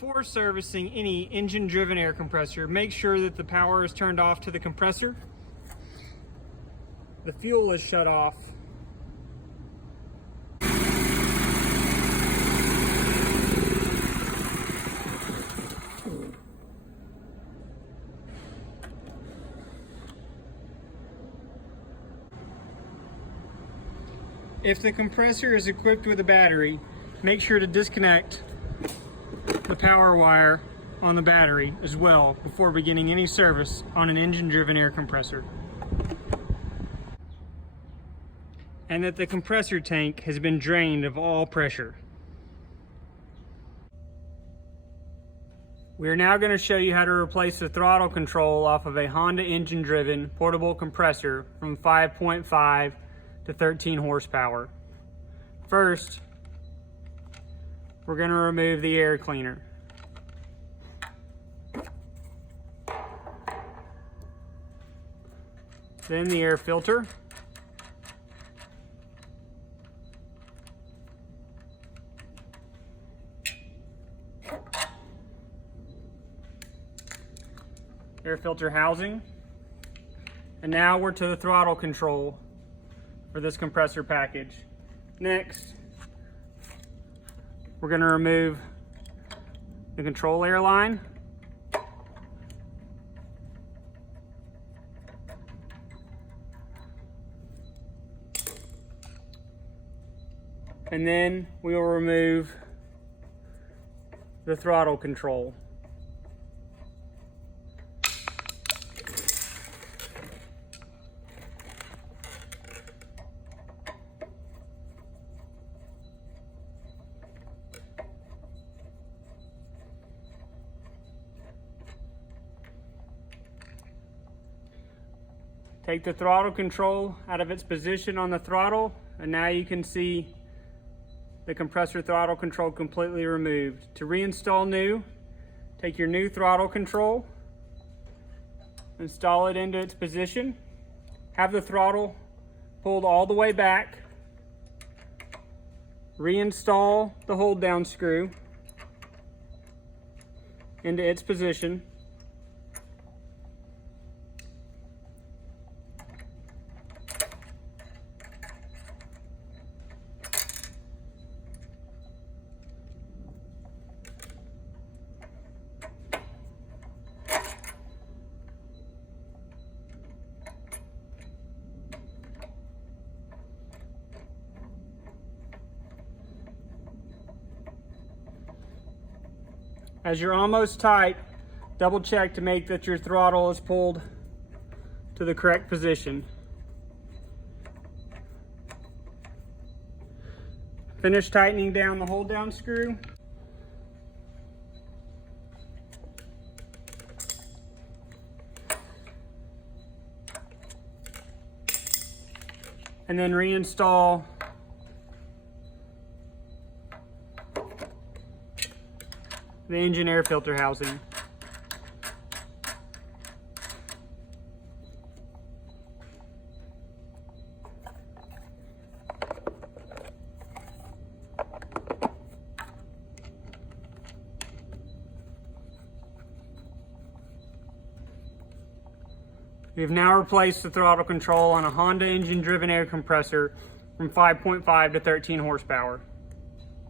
Before servicing any engine-driven air compressor, make sure that the power is turned off to the compressor, the fuel is shut off, if the compressor is equipped with a battery, make sure to disconnect the power wire on the battery as well before beginning any service on an engine-driven air compressor. And that the compressor tank has been drained of all pressure. We are now going to show you how to replace the throttle control off of a Honda engine-driven portable compressor from 5.5 to 13 horsepower. First, we're going to remove the air cleaner. Then the air filter. Air filter housing. And now we're to the throttle control for this compressor package. Next, we're going to remove the control air line. And then we will remove the throttle control. Take the throttle control out of its position on the throttle, and now you can see the compressor throttle control completely removed. To reinstall new, take your new throttle control, install it into its position, have the throttle pulled all the way back, reinstall the hold down screw into its position, as you're almost tight, double check to make that your throttle is pulled to the correct position. Finish tightening down the hold down screw. And then reinstall the engine air filter housing. We have now replaced the throttle control on a Honda engine-driven air compressor from 5.5 to 13 horsepower.